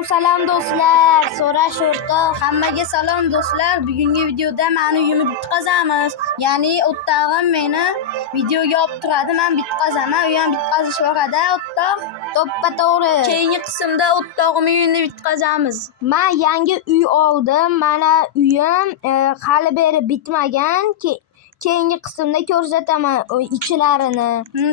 Salom do'stlar, so'rash o'rtoq. Hammaga salom do'stlar. Bugungi videoda meni uyimni bitqazamiz. Ya'ni o'rtog'im meni videoga olib turadi. Men bitqazaman, u ham bitqazish vaqada o'rtoq. To'ppa to'g'ri. Keyingi qismda o'rtog'imning uyini bitqazamiz. Men yangi uy oldim. Mana uyim hali beri bitmagan. Keyingi qismda ko'rsataman ichilarini.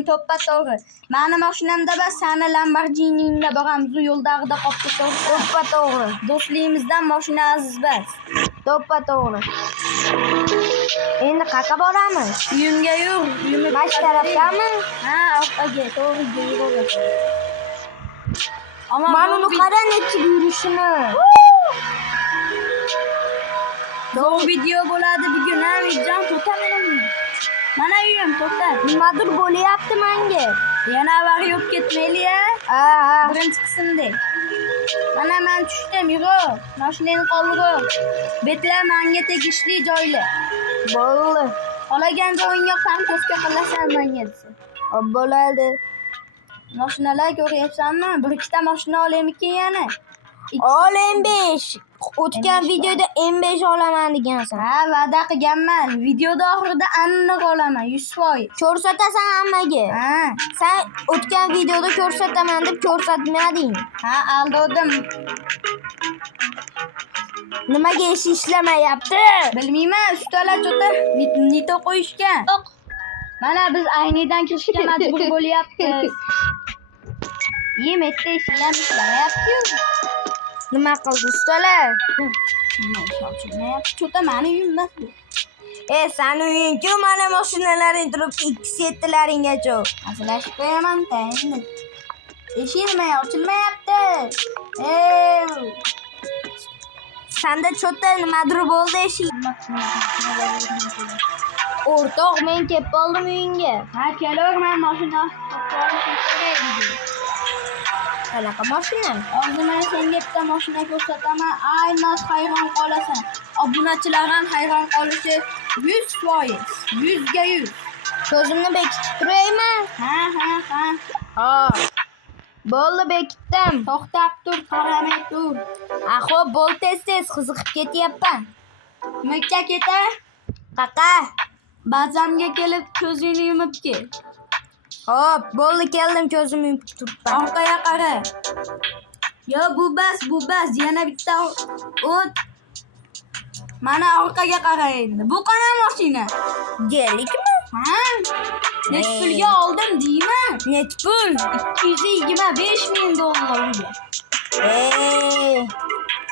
To'ppa to'g'ri. Meni mashinamda bas seni Lamborghini'ngda boramiz. U yo'ldag'ida qolib ketdi. To'ppa to'g'ri. Do'stligimizdan mashina aziz bas. To'ppa to'g'ri. Endi qayerga boramiz? Uyimga yur. Uyimni bash tarafdami? Ha, orqaga, to'g'riga yuraveramiz. Mana uni qara nechta yurishini. Zo'r video bo'ladi bugun, ha, Vidjon to'tamanmi? Mana uyim to'ta. Nimadir bo'lyapti menga. Yana avval yo'q ketmayli-a? Ha. Birinchi qismda. Mana men tushdim, yig'o. Mashinani qoldir. Betlar menga tegishli joylar. Bo'ldi. Qolagan joyingga konkursga qilasan menga desa. Bo'ladi. Mashinalar ko'ryapsanmi? Bir ikkita mashina olaymikin yana. Olayim 5. O'tgan videoda M5 olaman degansan. Ha, va'da qilganman. Videoda oxirida aniq olaman 100%. Ko'rsatasan hammaga. Ha. Sen o'tgan videoda ko'rsataman deb ko'rsatmading. Ha, aldadim. Nimaga ish ishlamayapti? Bilmayman, ustalar cho'ta nito qo'yishgan. Mana biz aynidan kirishga majbur bo'lyapmiz. Yemekda ishlamayapti-yu. Nima qildi ustalar? Nima ishlayapti? Cho'ta meni uyim emas bu. Seni uying-ku, mana mashinalaring turib 2 setlaringgacha. Aslashib qo'yaman endi. Eshik nima ochilmayapti? Sanda cho'ta nimadir bo'ldi eshik. O'rtoq, men kelib qoldim uyingga. Ha, kelaverman mashina. Qanaqa mashina? Hozir men senga bitta mashina ko'rsataman. Aynan hayron qolasan. Obunachilar ham hayron qolishi 100%. 100 ga 100. Ko'zimni bekitib turaymi? Ha. Bo'ldi, bekitdim. To'xtab tur, qaramay tur. Xo'p, bo'l tez qiziqib ketyapman. Makka keta. Qaqa. Bazamga kelib ko'zingni yumib kel. Hop, bo'ldi, keldim, ko'zimni yumib turibman. Orqaga qara. Yo, bu bas, yana bitta o't. Mana orqaga qara endi. Bu qana mashina? Gelikmi? Ha. Nech pulga oldim deyman? Nech pul? 225 $1000 ga.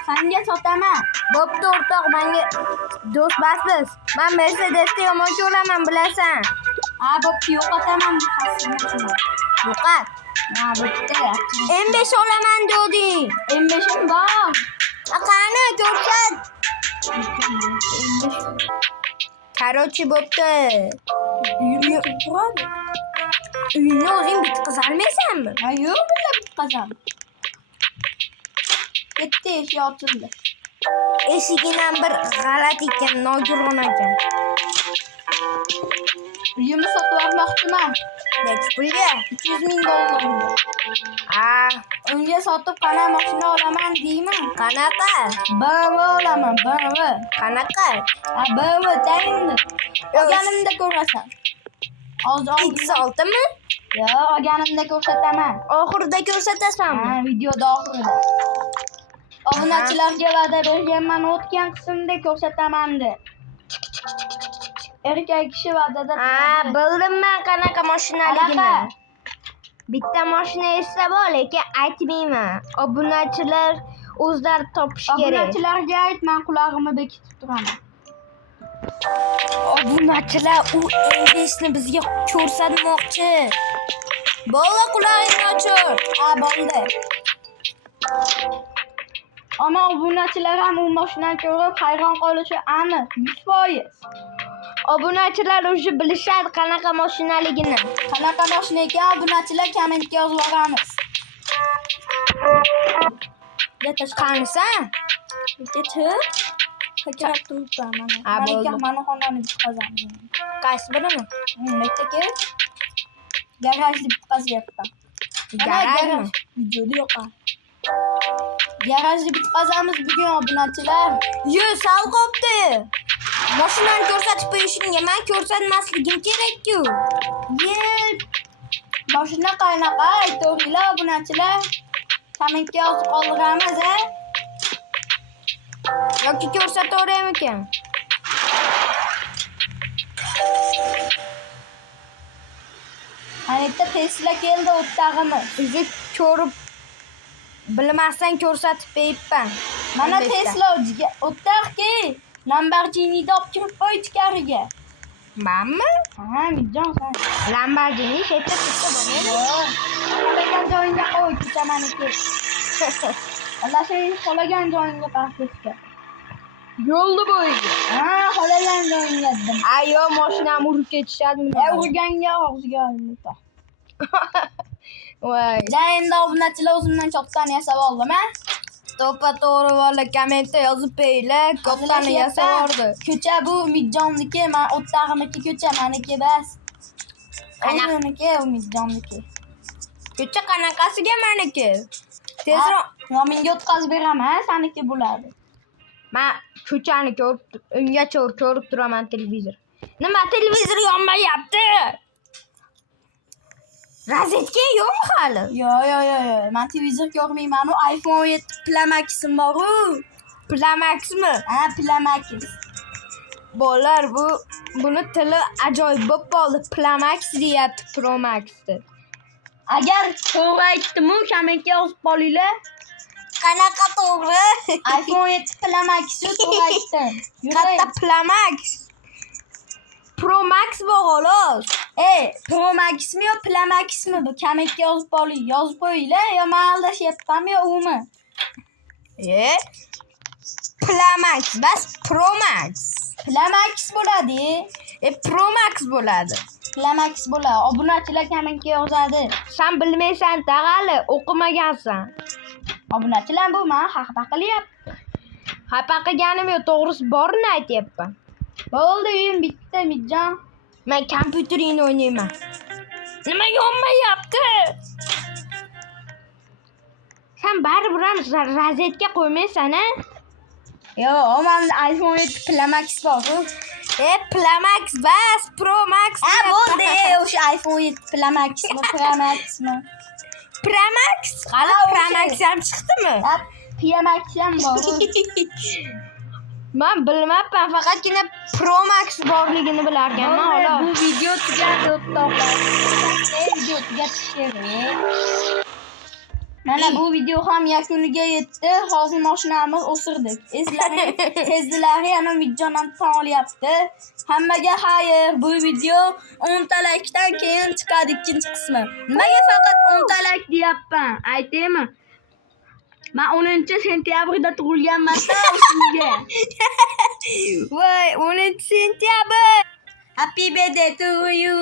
Senga sotaman. Bo'pti o'rtoq, menga do'st basmiz. Men Mercedesda yomon ko'raman, bilasan. Ha, bo'pti, yo'qotaman bu xasini. Yo'qot. Ha, bo'pti. M5 olaman deding. M5im bor. Qani, ko'rsat. Qarochi bo'pti. Uyingni o'zing bitqazolmaysanmi? Ha, yo'q, bular bitqazaman. Yetti eshik ochildi. Eshigidan bir g'alati ekan, nogiron ekan. Uyimni sotib olmoqchiman. Nech pulga? $200,000. Ha, unga sotib qana mashina olaman deyman. Qanaqa? BMW olaman, BMW. Qanaqa? Ha, BMW tayinli. Olganimda ko'rasan. X6mi? Yo'q, olganimda ko'rsataman. Oxirida ko'rsatasanmi? Ha, videoda oxirida. Obunachilarga va'da berganman, o'tgan qismda ko'rsataman deb. Erkak kishi va'dada. Ha, bildim men qanaqa mashinaligini. Bitta mashina esa bor, lekin aytmayman. Obunachilar o'zlari topish kerak. Obunachilarga ayt, men qulog'imni bekitib turaman. Obunachilar u M5ni bizga ko'rsatmoqchi. Bo'ldi, qulog'ingni ochir. Ha, bo'ldi. Ammo obunachilar ham u mashinani ko'rib hayron qolishi aniq, 100%. Obunachilar o'zi bilishadi qanaqa mashinaligini. Qanaqa mashina ekan, obunachilar kommentga yozib yuboramiz. Yetash qanisan? Ketib. Hakrab turibman mana. Mana xonani bitqazaman. Qaysi birini? Maktaga. Garajni bitqazyapman. Garajmi? Videoda yo'q. Garajni bitqazamiz bugun obunachilar. Sal qopdi. Mashinani ko'rsatib qo'yishingga men ko'rsatmasligim kerak-ku. Mashina qanaqa aytavringlar obunachilar. Kommentga yozib qoldiramiz, Yoki ko'rsataveraymikan? Ana yerda Tesla keldi, o'tdag'imi. O'zi ko'rib bilmasdan ko'rsatib beribman. Mana Tesla o'tdag'ki, Lamborghini'ni olib kirib qo'y ichkariga. Menmi? Ha, Mijjon sen. Lamborghini chetda tursa bo'lmaydi. Xohlagan joyingga qo'y, kechamaniki. Alloh sen xohlagan joyingga parketga. Yo'lda bo'ydi. Ha, xohlagan joyingga dedim. Ayo, mashinam urib ketishadimi? Urganga og'ziga olib. Voy. Endi obunachilar o'zimdan cho'pdan yasab oldim, To'g'ri valla kommentda yozib qo'yinglar. Ko'plarni yasab oldi. Ko'cha bu Mijjonniki, men o'tdag'imniki ko'cha, meniki bas. Meniki u Mijjonniki. Ko'cha qanaqasiga meniki? Tezroq. Menga o'tkazib beraman, seniki bo'ladi. Men ko'chani ungacha ko'rib turaman televizor. Nima televizor yonmayapti? Rozetka yo'qmi hali? Yo'q. Men televizor ko'rmayman. U iPhone 7 Pro Max'im bor-ku. Pro Max'mi? Ha, Pro Max. Bolalar buni tili ajoyib bo'lib qoldi. Pro Max deyapti, Pro Max'ni. Agar to'g'ri aytdim-u, kommentga yozib qolinglar. Qanaqa to'g'ri? iPhone 7 Pro Max'ni to'g'ri aytdim. Katta Pro Max. Pro Max bu xolos. Pro Max'mi yo Pro Max'mi? Bu kommentga yozib qoling, yozib qo'yinglar. Yo men aldashyapmanmi yo umi? Pro Max, bas Pro Max. Pro Max bo'ladi. Pro Max bo'ladi. Pro Max bo'ladi. Obunachilar kommentga yozadi. Sen bilmaysan, tag'ali o'qimagansan. Obunachilar bu men xafa qilyapti. Xafa qilganim yo'q, to'g'risi borini aytyapman. Bo'ldi, uyim bitta, Mijjon. Men kompyuteringni o'ynayman. Nima yonmayapti? Sen baribir ham rozetka qo'ymaysan-a? Yo'q, men iPhone 7 Pro Max bor-ku. Pro Max bas, Pro Max. Bo'ldi, o'sha iPhone 7 Pro Maxmi, Pro Maxmi? Pro Max? Hali Pro Max ham chiqdimi? Pro Max ham bor. Men bilmabman, faqatgina Pro Max borligini bilarkanman. Xolos. Bu video tugadi, o'rtoqlar. Video tugatish kerak. Mana bu video ham yakuniga yetdi. Hozir mashinamiz o'sirdik. Eslaring, tezlari yana Mijjon ham tan olyapti. Hammaga xayr. Bu video 10 ta laykdan keyin chiqadi ikkinchi qismi. Nimaga faqat 10 ta layk deyapman? Aytaymi? Men 10-sentyabrda tug'ilganman-da o'shunga. Voy, 10-sentyabr. Happy birthday to you.